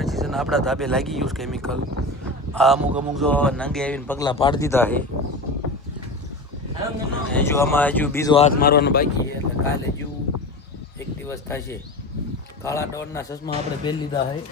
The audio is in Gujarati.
પછી છે ને આપણા ધાબે લાગી ગયું કેમિકલ. આ અમુક જો નંગે આવીને પગલાં પાડી દીધા છે. હજુ આમાં બીજો હાથ મારવાનો બાકી છે એટલે કાલે હજુ એક દિવસ થશે. કાળા ડોનના ચશ્મા આપણે પહેરી લીધા છે.